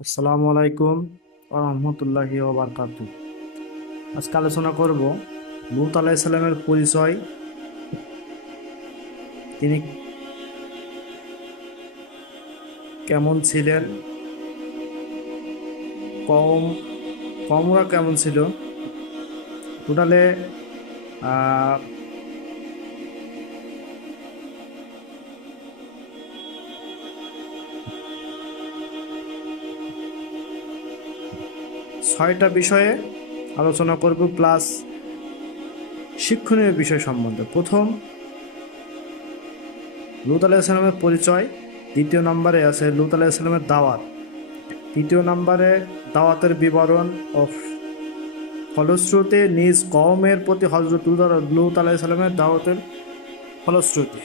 আসসালামু আলাইকুম ওয়া রাহমাতুল্লাহি ওয়া বারাকাতুহু। আজকে আলোচনা করব লূত আলাইহিস সালামের পরিচয়, তিনি কেমন ছিলেন, কওম কওমরা কেমন ছিল। টোটালে আহ, 6টা বিষয়ে আলোচনা করব, প্লাস শিক্ষণীয় বিষয় সম্বন্ধে। প্রথম, লূত আলাইহিস সালামের পরিচয়। দ্বিতীয় নম্বরে আছে লূত আলাইহিস সালামের দাওয়াত। তৃতীয় নম্বরে দাওয়াতের বিবরণ ও ফলশ্রুতি নিজ কওমের প্রতি হযরত লূত আলাইহিস সালামের দাওয়াতের ফলশ্রুতি।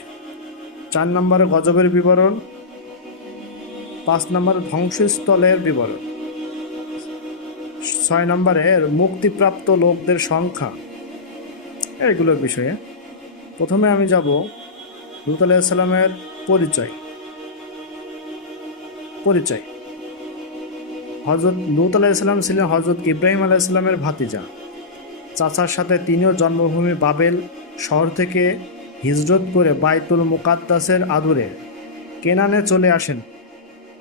4 নম্বরে গজবের বিবরণ। 5 নম্বরে ধ্বংসস্থলের বিবরণ। 6 নম্বরে মুক্তিপ্রাপ্ত লোকদের সংখ্যা। এগুলোর বিষয়ে প্রথমে আমি যাব লূত আলাইহিস সালামের পরিচয়। পরিচয় হযরত লূত আলাইহিস সালাম ছিলেন হযরত ইব্রাহিম আলাইহিস সালামের ভাতিজা। চাচার সাথে তিনিও জন্মভূমি বাবেল শহর থেকে হিজরত করে বাইতুল মুকাদ্দাসের আদুরে কেনানে চলে আসেন।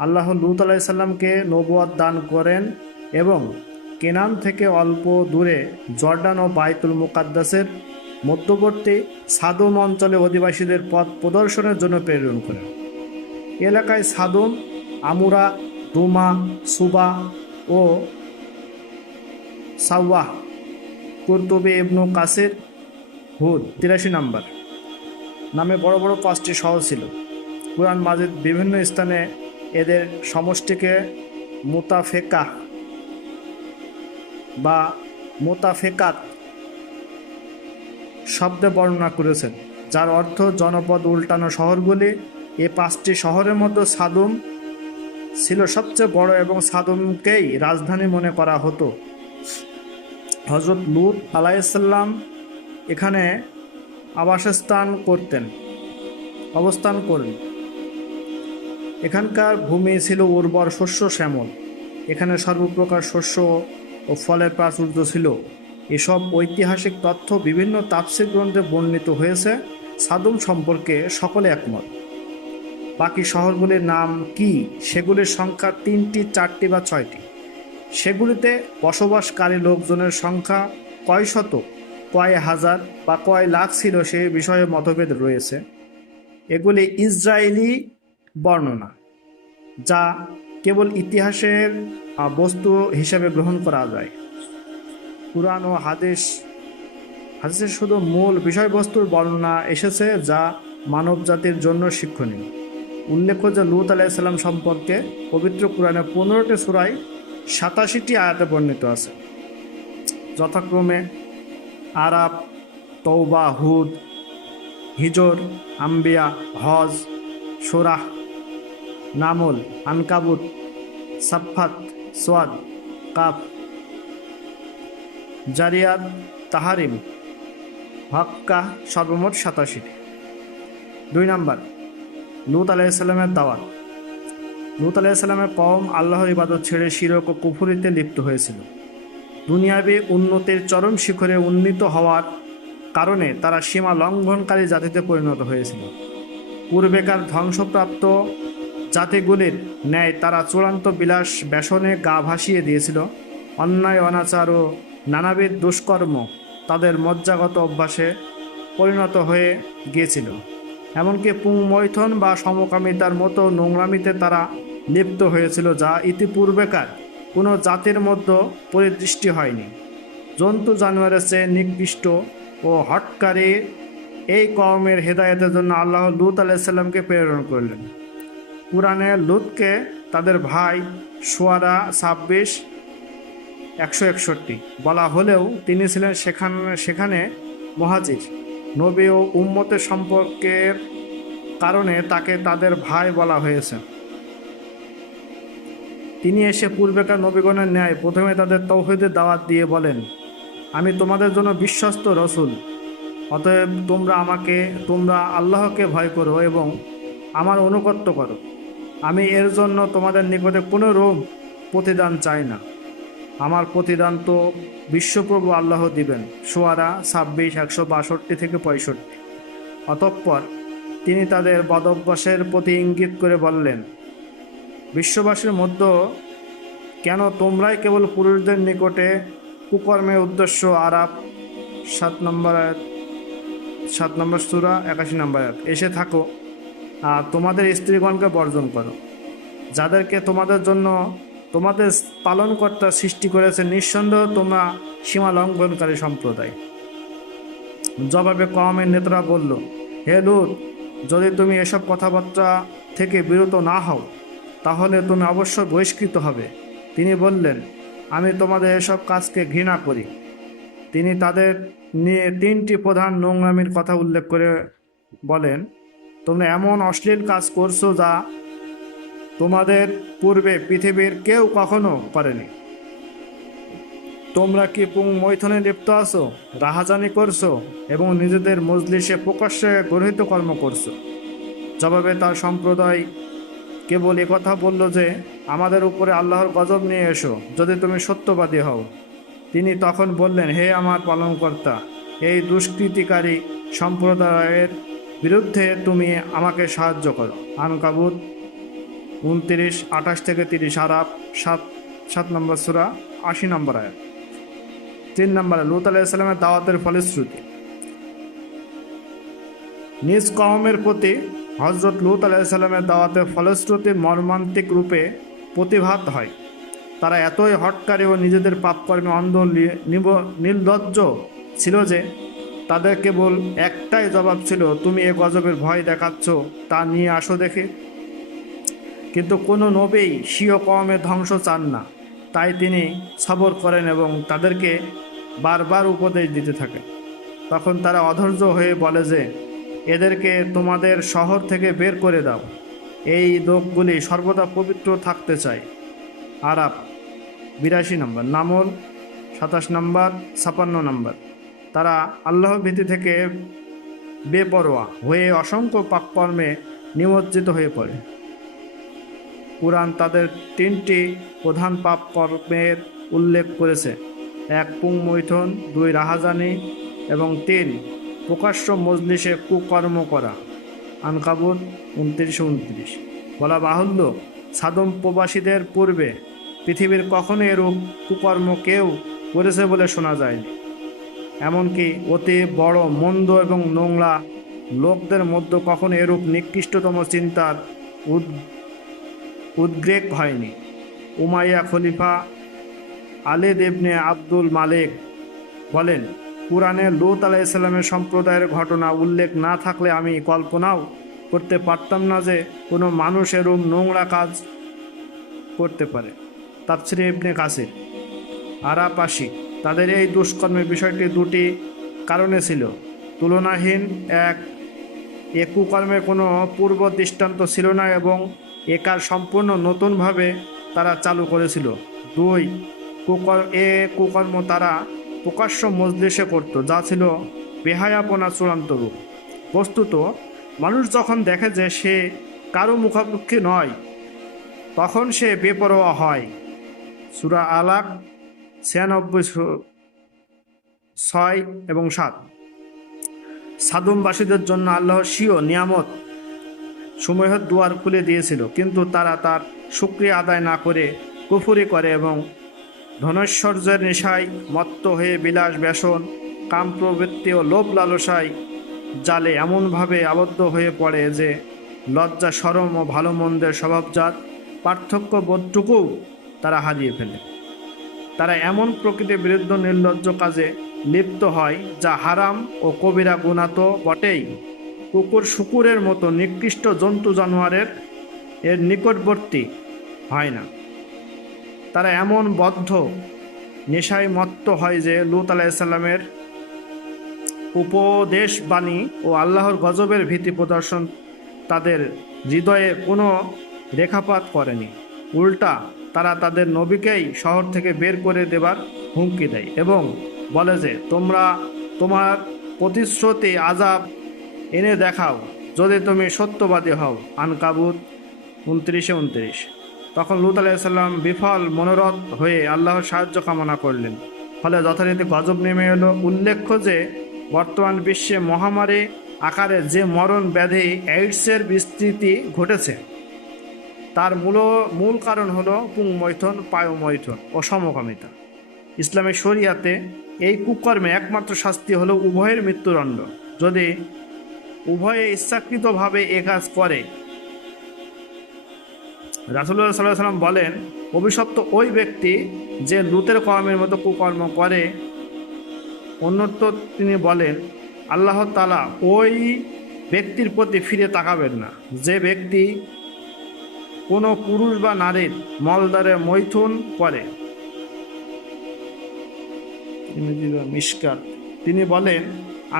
আল্লাহ লূত আলাইহিস সালামকে নবুয়ত দান করেন এবং কেনান থেকে অল্প দূরে জর্ডান ও বাইতুল মুকাদ্দাসের মধ্যবর্তী সাদুম অঞ্চলে অধিবাসীদের পথ প্রদর্শনের জন্য প্রেরণ করেন। এলাকায় সাদুম, আমুরা, দুমা, সুবা ও সাওয়াহ, কুরতুবী ইবনু কাসির, হুদ 83 নম্বর নামে বড় বড় 5টি শহর ছিল। কুরআন মাজিদ বিভিন্ন স্থানে এদের সমষ্টিকে মুতাফেকাহ বা মুতাফেকাত শব্দে বর্ণনা করেছেন, যার অর্থ জনপদ উল্টানো শহরগুলি। এই 5টি শহরের মধ্যে সাদুম ছিল সবচেয়ে বড় এবং সাদুমকেই রাজধানী মনে করা হতো। হযরত লূত আলাইহিস সালাম এখানে অবস্থান করেন। এখানকার ভূমি ছিল উর্বর, শস্য শ্যামল। এখানে সর্বপ্রকার শস্য ও ফলের প্রাচুর্য ছিল। এসব ঐতিহাসিক তথ্য বিভিন্ন তাফসীর গ্রন্থে বর্ণিত হয়েছে। সাদুম সম্পর্কে সকলে একমত। বাকি শহরগুলির নাম কি, সেগুলির সংখ্যা 3টি, 4টি বা 6টি। সেগুলিতে বসবাসকারী লোকজনের সংখ্যা কয় শত, কয় হাজার বা কয় লাখ ছিল সে বিষয়ে মতভেদ রয়েছে। এগুলি ইসরায়েলি বর্ণনা, যা কেবল ইতিহাসের বস্তু হিসেবে গ্রহণ করা যায়। কুরআন ও হাদিসে শুধু মূল বিষয়বস্তুর বর্ণনা এসেছে, যা মানব জাতির জন্য শিক্ষণীয়। উল্লেখ্য যে লূত আলাইহিস সালাম সম্পর্কে পবিত্র কুরআনে 15টি সূরায় 87টি আয়াতে বর্ণিত আছে, যথাক্রমে আরাফ, তওবা, হুদ, হিজর, আম্বিয়া, হজ, সূরাহ, নামল, আনকাবুত, সাফফাত, সোয়াদ, কাফ, জারিয়াত, তাহারিম, হাক্কা, সর্বমোট 87টি। 2 নম্বর, লূত আলাইহিস সালামের দাওয়াত। লূত আলাইহিস সালামের কওম আল্লাহর ইবাদত ছেড়ে শিরক ও কুফরিতে লিপ্ত হয়েছিল। দুনিয়াবী উন্নতির চরম শিখরে উন্নীত হওয়ার কারণে তারা সীমা লঙ্ঘনকারী জাতিতে পরিণত হয়েছিল। পূর্বেকার ধ্বংসপ্রাপ্ত জাতিগুলির ন্যায় তারা চূড়ান্ত বিলাস ব্যসনে গা ভাসিয়ে দিয়েছিল। অন্যায়, অনাচার ও নানাবিধ দুষ্কর্ম তাদের মজ্জাগত অভ্যাসে পরিণত হয়ে গিয়েছিল। এমনকি পুংমৈথন বা সমকামিতার মতো নোংরামিতে তারা লিপ্ত হয়েছিল, যা ইতিপূর্বেকার কোনো জাতির মধ্যে পরিদৃষ্টি হয়নি। জন্তু জানোয়ারের চেয়ে নিকৃষ্ট ও হঠকারী এই কওমের হেদায়েতের জন্য আল্লাহ লূত আলাইহিস সালামকে প্রেরণ করলেন। কুরআনে লূতকে তাদের ভাই শুআরা 26:161 বলা হলেও তিনি ছিলেন সেখানে মুহাজির। নবী ও উম্মতের সম্পর্কের কারণে তাকে তাদের ভাই বলা হয়েছে। তিনি এসে পূর্বেকার নবীগণের ন্যায় প্রথমে তাদের তাওহীদের দাওয়াত দিয়ে বলেন, আমি তোমাদের জন্য বিশ্বস্ত রসূল, অতএব তোমরা আল্লাহকে ভয় করো এবং আমার অনুগত্য করো। আমি এর জন্য তোমাদের নিকটে কোনোরূপ প্রতিদান চাই না, আমার প্রতিদান তো বিশ্বপ্রভু আল্লাহ দিবেন। শুআরা 26:162-65। অতঃপর তিনি তাদের বদভ্যাসের প্রতি ইঙ্গিত করে বললেন, বিশ্ববাসীর মধ্যে কেন তোমরাই কেবল পুরুষদের নিকটে কুকর্মের উদ্দেশ্য আরাপ 7 নম্বর সূরা 81 আয়াত এসে থাকো, আর তোমাদের স্ত্রীগণকে বর্জন করো, যাদেরকে তোমাদের জন্য তোমাদের পালনকর্তা সৃষ্টি করেছে, নিঃসন্দেহ তোমরা সীমা লঙ্ঘনকারী সম্প্রদায়। জবাবে কওমের নেতারা বলল, হে লূত, যদি তুমি এসব কথাবার্তা থেকে বিরত না হও তাহলে তুমি অবশ্যই বহিষ্কৃত হবে। তিনি বললেন, আমি তোমাদের এসব কাজকে ঘৃণা করি। তিনি তাদের নিয়ে 3টি প্রধান নোংরামির কথা উল্লেখ করে বলেন, তোমরা এমন অশ্লীল কাজ করছো যা তোমাদের পূর্বে পৃথিবীর কেউ কখনো করেনি। তোমরা কি পুংমৈথনে লিপ্ত আছো, রাহাজানি করছো এবং নিজেদের মজলিসে প্রকাশ্যে গর্হিত কর্ম করছো। জবাবে তার সম্প্রদায় কেবল একথা বলল যে, আমাদের উপরে আল্লাহর গজব নিয়ে এসো যদি তুমি সত্যবাদী হও। তিনি তখন বললেন, হে আমার পালনকর্তা, এই দুষ্কৃতিকারী সম্প্রদায়ের বিরুদ্ধে তুমি আমাকে সাহায্য করো। আনকাবুত 29:28-30, আরাফ 7 নম্বর সূরা 80 আয়াত। 3 নম্বরে লূত আলাইহিস সালামের দাওয়াতের ফলশ্রুতি। নিজ কওমের প্রতি হযরত লূত আলাইহিস সালামের দাওয়াতের ফলশ্রুতি মর্মান্তিক রূপে প্রতিভাত হয়। তারা এতই হঠকারী ও নিজেদের পাপকর্মে অন্ধ নির্লজ্জ ছিল যে তাদের কেবল একটাই জবাব ছিল, তুমি এ গজবের ভয় দেখাচ্ছ, তা নিয়ে আসো দেখে। কিন্তু কোনো নবীই স্বীয় কওমের ধ্বংস চান না, তাই তিনি সবর করেন এবং তাদেরকে বারবার উপদেশ দিতে থাকেন। তখন তারা অধৈর্য হয়ে বলে যে, এদেরকে তোমাদের শহর থেকে বের করে দাও, এই লোকগুলি সর্বদা পবিত্র থাকতে চায়। আরাফ 82 নম্বর, নামল 27 নম্বর, 56 নম্বর। তারা আল্লাহ ভীতি থেকে বেপরোয়া হয়ে অসংখ্য পাপকর্মে নিমজ্জিত হয়ে পড়ে। কুরআন তাদের 3টি প্রধান পাপ কর্মের উল্লেখ করেছে: 1 পুংমৈথুন, 2 রাহাজানি এবং 3 প্রকাশ্য মজলিসে কুকর্ম করা। আনকাবুত 29-29। বলা বাহুল্য, সাদম প্রবাসীদের পূর্বে পৃথিবীর কখনো এরূপ কুকর্ম কেউ করেছে বলে শোনা যায়নি। এমনকি অতি বড় মন্দ এবং নোংরা লোকদের মধ্যে কখনো এরূপ নিকৃষ্টতম চিন্তার উদ্গ্রেক হয়নি। উমাইয়া খলিফা আলী ইবনে আব্দুল মালিক বলেন, কুরআনে লূত আলাইহিস সালামের সম্প্রদায়ের ঘটনা উল্লেখ না থাকলে আমি কল্পনাও করতে পারতাম না যে কোনো মানুষ এরূপ নোংরা কাজ করতে পারে। তাফসীরে ইবনে কাসির। আরাফ 80। তাদের এই দুষ্কর্মের বিষয়টি 2টি কারণে ছিল: তুলনাহীন এ কুকর্মের কোনো পূর্ব দৃষ্টান্ত ছিল না এবং এ কাজ সম্পূর্ণ নতুনভাবে তারা চালু করেছিল। 2 কুকর্ম তারা প্রকাশ্য মজলিসে করত, যা ছিল বেহায়াপনা চূড়ান্ত রূপ। বস্তুত মানুষ যখন দেখে যে সে কারো মুখাপেক্ষী নয়, তখন সে বেপরোয়া হয়। সূরা আলাক 96:6 এবং 7। সাদুমবাসীদের জন্য আল্লাহ স্বীয় নিয়ামত সমূহের দুয়ার খুলে দিয়েছিল, কিন্তু তারা তার শুকরিয়া আদায় না করে কুফরি করে এবং ধনৈশ্বর্যের নেশায় মত্ত হয়ে বিলাস ব্যসন, কাম প্রবৃত্তি ও লোভ লালসায় জালে এমনভাবে আবদ্ধ হয়ে পড়ে যে লজ্জা, শরম ও ভালো মন্দের স্বভাবজাত পার্থক্য বোধটুকু তারা হারিয়ে ফেলে। তারা এমন প্রকৃতির বিরুদ্ধে নির্লজ্জ কাজে লিপ্ত হয় যা হারাম ও কবিরা গুনাহ তো বটেই, কুকুর শুকুরের মতো নিকৃষ্ট জন্তু জানোয়ারের এর নিকটবর্তী হয় না। তারা এমন বদ্ধ নেশায় মত্ত হয় যে লূত আলাইহিস সালামের উপদেশ বাণী ও আল্লাহর গজবের ভীতি প্রদর্শন তাদের হৃদয়ে কোনো রেখাপাত করেনি। উল্টা তারা তাদের নবীকেই শহর থেকে বের করে দেবার হুমকি দেয় এবং বলে যে, তোমার প্রতিশ্রুতি আযাব এনে দেখাও যদি তুমি সত্যবাদী হও। আনকাবুত 29-29। তখন লূত আলাইহিসসালাম বিফল মনোরথ হয়ে আল্লাহর সাহায্য কামনা করলেন। ফলে যথারীতি গজব নেমে এলো। উল্লেখ্য যে বর্তমান বিশ্বে মহামারী আকারে যে মরণ ব্যাধি এইডসের বিস্তৃতি ঘটেছে, তার মূল কারণ হলো পুংমৈথুন, পায়ুমৈথুন ও সমকামিতা। ইসলামের শরিয়াতে এই কুকর্মে একমাত্র শাস্তি হলো উভয়ের মৃত্যুদণ্ড। যদি উভয়ে ইচ্ছাকৃতভাবে এ কাজ করে, রাসূলুল্লাহ সাল্লাল্লাহু আলাইহি ওয়াসাল্লাম বলেন, অভিশপ্ত ওই ব্যক্তি যে লূতের কওমের মতো কুকর্ম করে। অন্যত্র তিনি বলেন, আল্লাহ তাআলা ওই ব্যক্তির প্রতি ফিরে তাকাবেন না যে ব্যক্তি কোনো পুরুষ বা নারীর মলদ্বারে মৈথুন করে। মিশকাত। তিনি বলেন,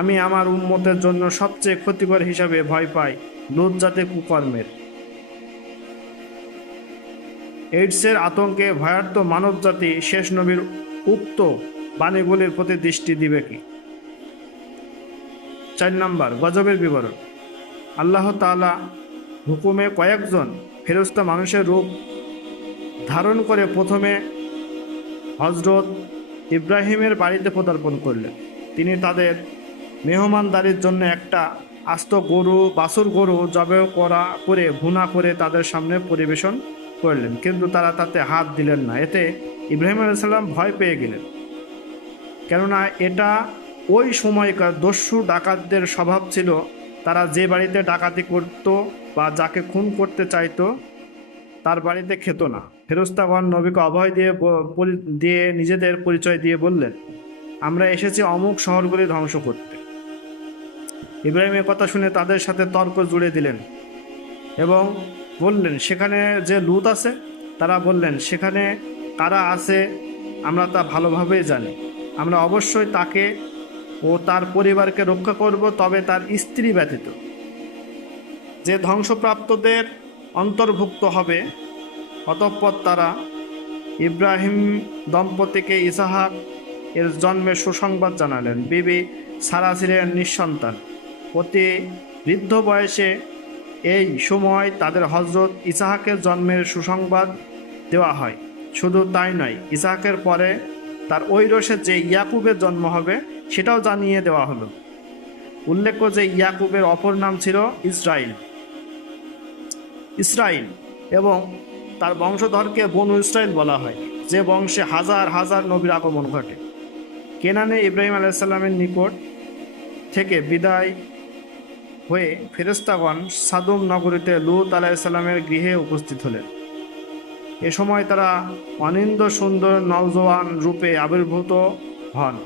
আমি আমার উম্মতের জন্য সবচেয়ে ক্ষতিকর হিসাবে ভয় পাই লূত জাতির কুকর্মের। এইডসের আতঙ্কে ভয়ার্ত মানবজাতি শেষ নবীর উক্ত বাণীগুলির প্রতি দৃষ্টি দিবে কি? 4 নম্বর, গজবের বিবরণ। আল্লাহ তাআলা হুকুমে কয়েকজন ফেরেশতা মানুষের রূপ ধারণ করে প্রথমে হযরত ইব্রাহিমের বাড়িতে পদার্পণ করলেন। তিনি তাদের মেহমানদারির জন্য একটা আস্ত বাছুর গরু জবাই করে ভুনা করে তাদের সামনে পরিবেশন করলেন, কিন্তু তারা তাতে হাত দিলেন না। এতে ইব্রাহিম আলাইহিস সালাম ভয় পেয়ে গেলেন, কেননা এটা ওই সময়কার দস্যু ডাকাতদের স্বভাব ছিল। তারা যে বাড়িতে ডাকাতি করত বা যাকে খুন করতে চাইতো তার বাড়িতে খেত না। ফেরেশতাগণ নবীকে অভয় দিয়ে নিজেদের পরিচয় দিয়ে বললেন, আমরা এসেছি অমুক শহরগুলি ধ্বংস করতে। ইব্রাহিমের কথা শুনে তাদের সাথে তর্ক জুড়ে দিলেন এবং বললেন, সেখানে যে লূত আছে। তারা বললেন, সেখানে কারা আছে আমরা তা ভালোভাবেই জানি। আমরা অবশ্যই তাকে ও তার পরিবারকে রক্ষা করব, তবে তার স্ত্রী ব্যতীত, যে ধ্বংসপ্রাপ্তদের অন্তর্ভুক্ত হবে। অতঃপর তারা ইব্রাহিম দম্পতিকে ইসহাক এর জন্মের সুসংবাদ জানালেন। বিবি সারা ছিলেন নিঃসন্তান। অতি বৃদ্ধ বয়সে এই সময় তাদের হযরত ইসহাকের জন্মের সুসংবাদ দেওয়া হয়। শুধু তাই নয়, ইসহাকের পরে তার ঔরসে যে ইয়াকুবের জন্ম হবে সেটাও জানিয়ে দেওয়া হলো। উল্লেখ্য যে ইয়াকুবের অপর নাম ছিল ইসরাইল এবং তার বংশধরকে বনু ইসরাইল বলা হয়, যে বংশে হাজার হাজার নবীর আগমন ঘটে। কেনানে ইব্রাহিম আলাইহিস সালামের নিকট থেকে বিদায় হয়ে ফেরেশতাগণ সাদুম নগরীতে লূত আলাইহিস সালামের গৃহে উপস্থিত হলেন। এ সময় তারা অনিন্দ সুন্দর নওজোয়ান রূপে আবির্ভূত হন,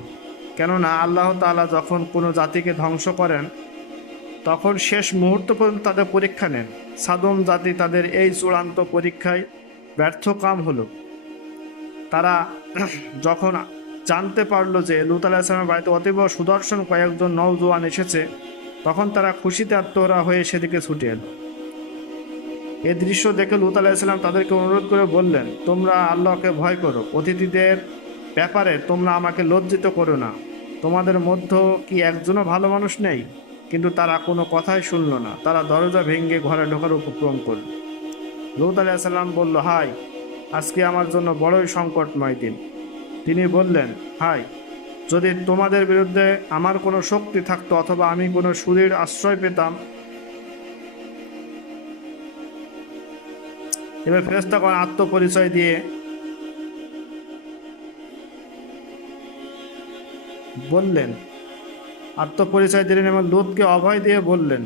কেননা আল্লাহ তাআলা যখন কোনো জাতিকে ধ্বংস করেন তখন শেষ মুহূর্ত পর্যন্ত তাদের পরীক্ষা নেন। সাদম জাতি তাদের এই চূড়ান্ত পরীক্ষায় ব্যর্থকাম হলো। তারা যখন জানতে পারলো যে লূত আলাইহিস সালামের বাড়িতে অতীব সুদর্শন কয়েকজন নওজোয়ান এসেছে, তখন তারা খুশিতে আত্মহারা হয়ে সেদিকে ছুটে এলো। এ দৃশ্য দেখে লূত আলাইহিস সালাম তাদেরকে অনুরোধ করে বললেন, তোমরা আল্লাহকে ভয় করো, অতিথিদের ব্যাপারে তোমরা আমাকে লজ্জিত করো না। তোমাদের মধ্যে কি একজনও ভালো মানুষ নেই? কিন্তু তারা কোনো কথাই শুনল না। তারা দরজা ভেঙে ঘরে ঢোকার উপক্রম করল। লূত আলাইহিস সালাম বলল, হায়, আজকে আমার জন্য বড়ই সংকটময় দিন। তিনি বললেন, হায়, যদি তোমাদের বিরুদ্ধে আমার কোনো শক্তি থাকতো অথবা আমি কোনো সুদৃঢ় আশ্রয় পেতাম। এবার ফেরেশতাগণ আত্মপরিচয় দিয়ে দিলেন এবং লূতকে অভয় দিয়ে বললেন,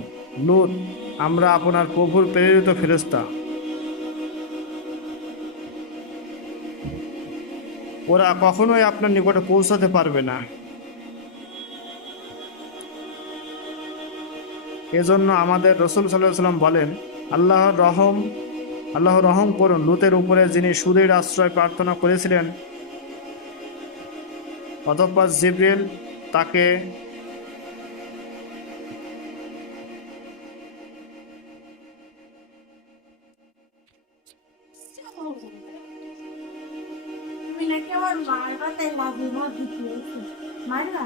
লূত, আমরা আপনার প্রভুর প্রেরিত ফেরেশতা। ওরা কখনোই আপনার নিকটে পৌঁছাতে পারবে না। এজন্য আমাদের রাসূল সাল্লাল্লাহু আলাইহি ওয়াসাল্লাম বলেন, আল্লাহ রহম করুন লূতের উপরে, যিনি সুদৃঢ় আশ্রয় প্রার্থনা করেছিলেন। অতঃপর জিবরিল তাকে Mira que barbaridad, te la vimos difícil. Marla.